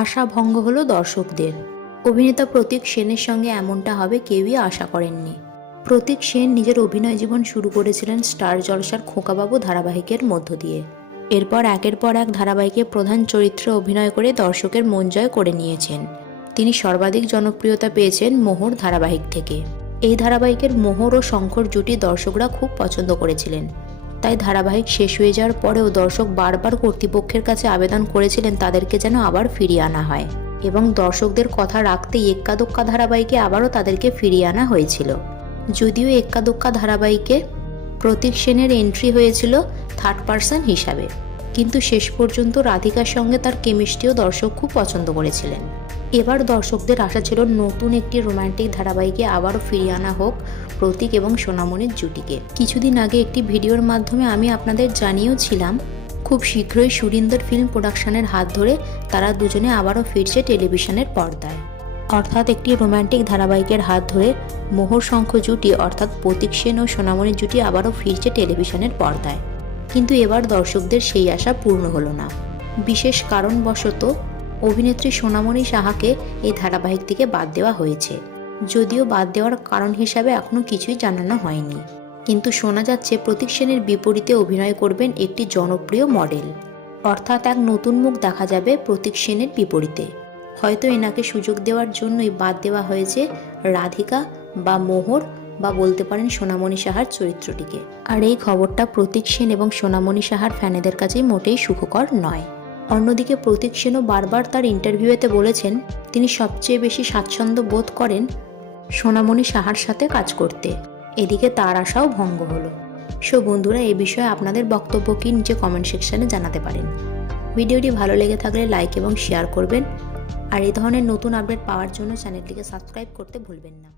আশা ভঙ্গ হলো দর্শকদের। অভিনেতা প্রতীক সেনের সঙ্গে এমনটা হবে কেউই আশা করেননি। প্রতীক সেন নিজের অভিনয় জীবন শুরু করেছিলেন স্টার জলসার খোকাবাবু ধারাবাহিকের মধ্য দিয়ে। এরপর একের পর এক ধারাবাহিকে প্রধান চরিত্রে অভিনয় করে দর্শকের মন জয় করে নিয়েছেন। তিনি সর্বাধিক জনপ্রিয়তা পেয়েছেন মোহর ধারাবাহিক থেকে। এই ধারাবাহিকের মোহর ও শঙ্কর জুটি দর্শকরা খুব পছন্দ করেছিলেন। তাই ধারাবাহিক শেষ হয়ে যাওয়ার পরেও দর্শক বারবার কর্তৃপক্ষের কাছে আবেদন করেছিলেন তাদেরকে যেন আবার ফিরিয়ে আনা হয়, এবং দর্শকদের কথা রাখতেই এক্কা দোক্কা ধারাবাহিকে আবারও তাদেরকে ফিরিয়ে আনা হয়েছিল। যদিও এক্কা দোক্কা ধারাবাহিকে প্রতীক সেনের এন্ট্রি হয়েছিল থার্ড পার্সন হিসাবে, কিন্তু শেষ পর্যন্ত রাধিকার সঙ্গে তার কেমিস্ট্রিও দর্শক খুব পছন্দ করেছিলেন। এবার দর্শকদের আশা ছিল নতুন একটি রোমান্টিক ধারাবাহিকে আবারও ফিরিয়ে আনা হোক প্রতীক এবং সোনামণির জুটিকে। কিছুদিন আগে একটি ভিডিওর মাধ্যমে আমি আপনাদের জানিয়েও ছিলাম খুব শীঘ্রই সুরিন্দর ফিল্ম প্রোডাকশনের হাত ধরে তারা দুজনে আবারও ফিরছে টেলিভিশনের পর্দায়। অর্থাৎ একটি রোমান্টিক ধারাবাহিকের হাত ধরে মোহর শঙ্খ জুটি অর্থাৎ প্রতীক সেন ও সোনামণির জুটি আবারও ফিরছে টেলিভিশনের পর্দায়। কিন্তু এবার দর্শকদের সেই আশা পূর্ণ হলো না। বিশেষ কারণবশত অভিনেত্রী সোনামণি সাহাকে এই ধারাবাহিক থেকে বাদ দেওয়া হয়েছে। যদিও বাদ দেওয়ার কারণ হিসাবে এখনও কিছুই জানানো হয়নি, কিন্তু শোনা যাচ্ছে প্রতীক সেনের বিপরীতে অভিনয় করবেন একটি জনপ্রিয় মডেল। অর্থাৎ এক নতুন মুখ দেখা যাবে প্রতীক সেনের বিপরীতে। হয়তো এনাকে সুযোগ দেওয়ার জন্যই বাদ দেওয়া হয়েছে রাধিকা বা মোহর বা বলতে পারেন সোনামণি সাহার চরিত্রটিকে। আর এই খবরটা প্রতীক সেন এবং সোনামণি সাহার ফ্যানেদের কাছেই মোটেই সুখকর নয়। অন্যদিকে প্রতীক সেনও বারবার তার ইন্টারভিউতে বলেছেন তিনি সবচেয়ে বেশি স্বাচ্ছন্দ্য বোধ করেন সোনামণি সাহার সাথে কাজ করতে। এদিকে তার আশাও ভঙ্গ হলো। সো বন্ধুরা, এই বিষয়ে আপনাদের বক্তব্য কি নিচে কমেন্ট সেকশনে জানাতে পারেন। ভিডিওটি ভালো লেগে থাকলে লাইক এবং শেয়ার করবেন, আর এই ধরনের নতুন আপডেট পাওয়ার জন্য চ্যানেলটিকে সাবস্ক্রাইব করতে ভুলবেন না।